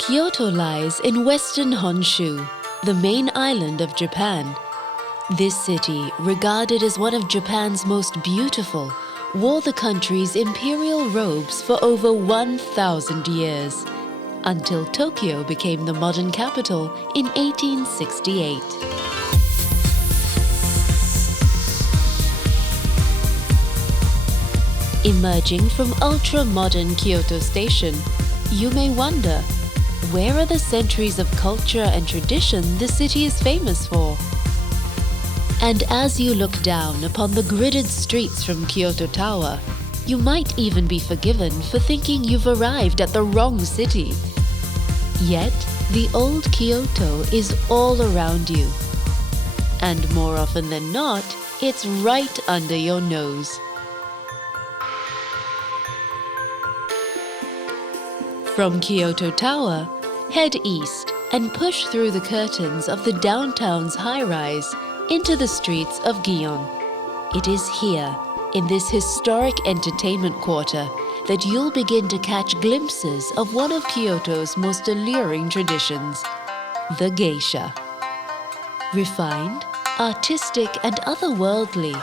Kyoto lies in western Honshu, the main island of Japan. This city, regarded as one of Japan's most beautiful, wore the country's imperial robes for over 1,000 years, until Tokyo became the modern capital in 1868. Emerging from ultra-modern Kyoto Station, you may wonder, where are the centuries of culture and tradition the city is famous for? And as you look down upon the gridded streets from Kyoto Tower, you might even be forgiven for thinking you've arrived at the wrong city. Yet, the old Kyoto is all around you. And more often than not, it's right under your nose. From Kyoto Tower, head east and push through the curtains of the downtown's high-rise into the streets of Gion. It is here, in this historic entertainment quarter, that you'll begin to catch glimpses of one of Kyoto's most alluring traditions, the geisha. Refined, artistic, and otherworldly,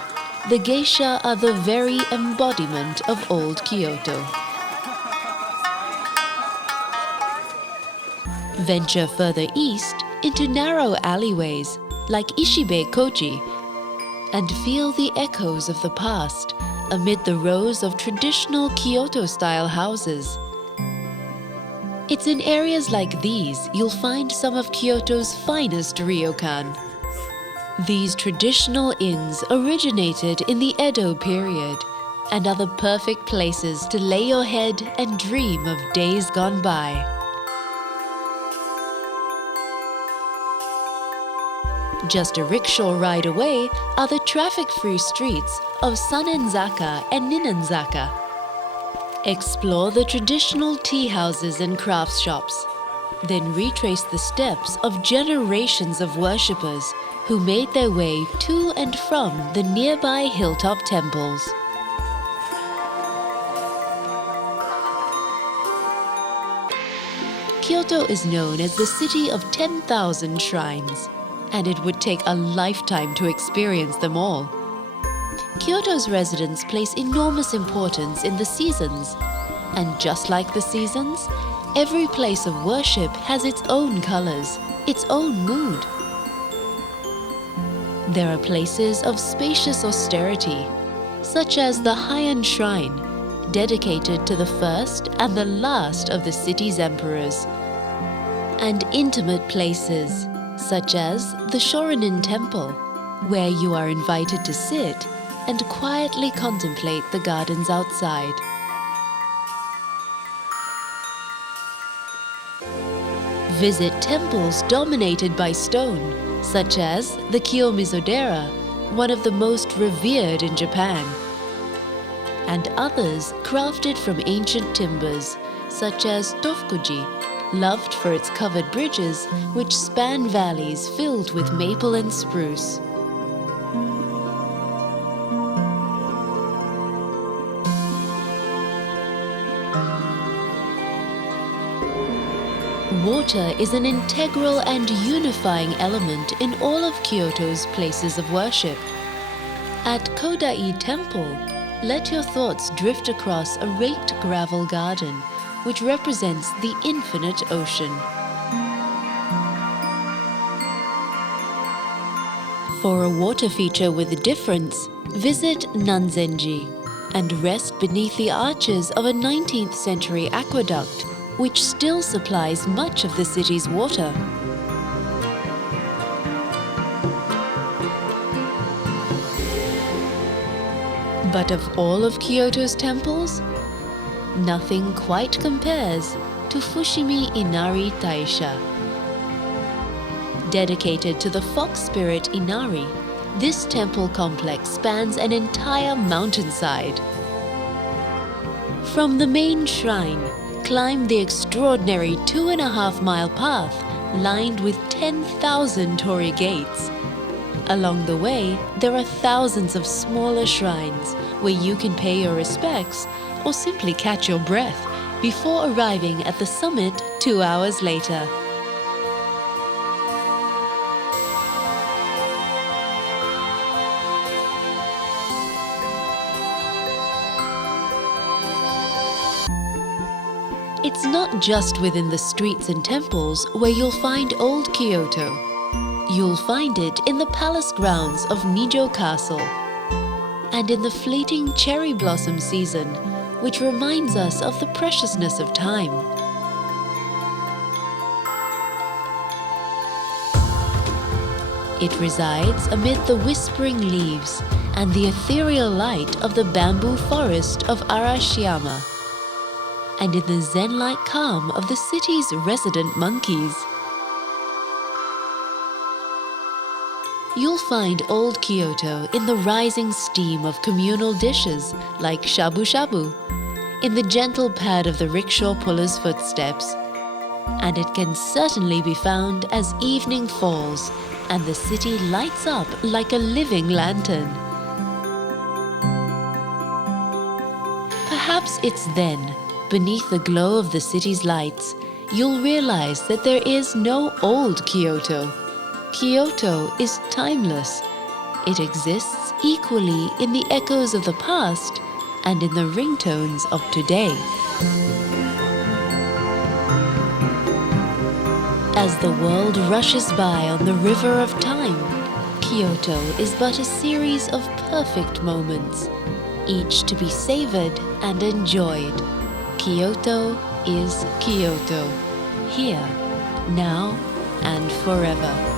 the geisha are the very embodiment of old Kyoto. Venture further east into narrow alleyways like Ishibe Kochi and feel the echoes of the past amid the rows of traditional Kyoto-style houses. It's in areas like these you'll find some of Kyoto's finest ryokan. These traditional inns originated in the Edo period and are the perfect places to lay your head and dream of days gone by. Just a rickshaw ride away are the traffic-free streets of Sanenzaka and Ninenzaka. Explore the traditional tea houses and crafts shops, then retrace the steps of generations of worshippers who made their way to and from the nearby hilltop temples. Kyoto is known as the city of 10,000 shrines, and it would take a lifetime to experience them all. Kyoto's residents place enormous importance in the seasons, and just like the seasons, every place of worship has its own colors, its own mood. There are places of spacious austerity, such as the Heian Shrine, dedicated to the first and the last of the city's emperors, and intimate places, such as the Shorin Temple, where you are invited to sit and quietly contemplate the gardens outside. Visit temples dominated by stone, such as the Kiyomizo-dera, one of the most revered in Japan, and others crafted from ancient timbers, such as Tofukuji, loved for its covered bridges which span valleys filled with maple and spruce. Water is an integral and unifying element in all of Kyoto's places of worship. At Kodai Temple, let your thoughts drift across a raked gravel garden which represents the infinite ocean. For a water feature with a difference, visit Nanzenji and rest beneath the arches of a 19th century aqueduct which still supplies much of the city's water. But of all of Kyoto's temples, nothing quite compares to Fushimi Inari Taisha. Dedicated to the fox spirit Inari, this temple complex spans an entire mountainside. From the main shrine, climb the extraordinary 2.5-mile path lined with 10,000 torii gates. Along the way, there are thousands of smaller shrines where you can pay your respects or simply catch your breath before arriving at the summit 2 hours later. It's not just within the streets and temples where you'll find old Kyoto. You'll find it in the palace grounds of Nijo Castle and in the fleeting cherry blossom season, which reminds us of the preciousness of time. It resides amid the whispering leaves and the ethereal light of the bamboo forest of Arashiyama, and in the zen-like calm of the city's resident monkeys. You'll find old Kyoto in the rising steam of communal dishes like shabu-shabu, in the gentle pad of the rickshaw puller's footsteps, and it can certainly be found as evening falls and the city lights up like a living lantern. Perhaps it's then, beneath the glow of the city's lights, you'll realize that there is no old Kyoto. Kyoto is timeless. It exists equally in the echoes of the past and in the ringtones of today. As the world rushes by on the river of time, Kyoto is but a series of perfect moments, each to be savored and enjoyed. Kyoto is Kyoto, here, now, and forever.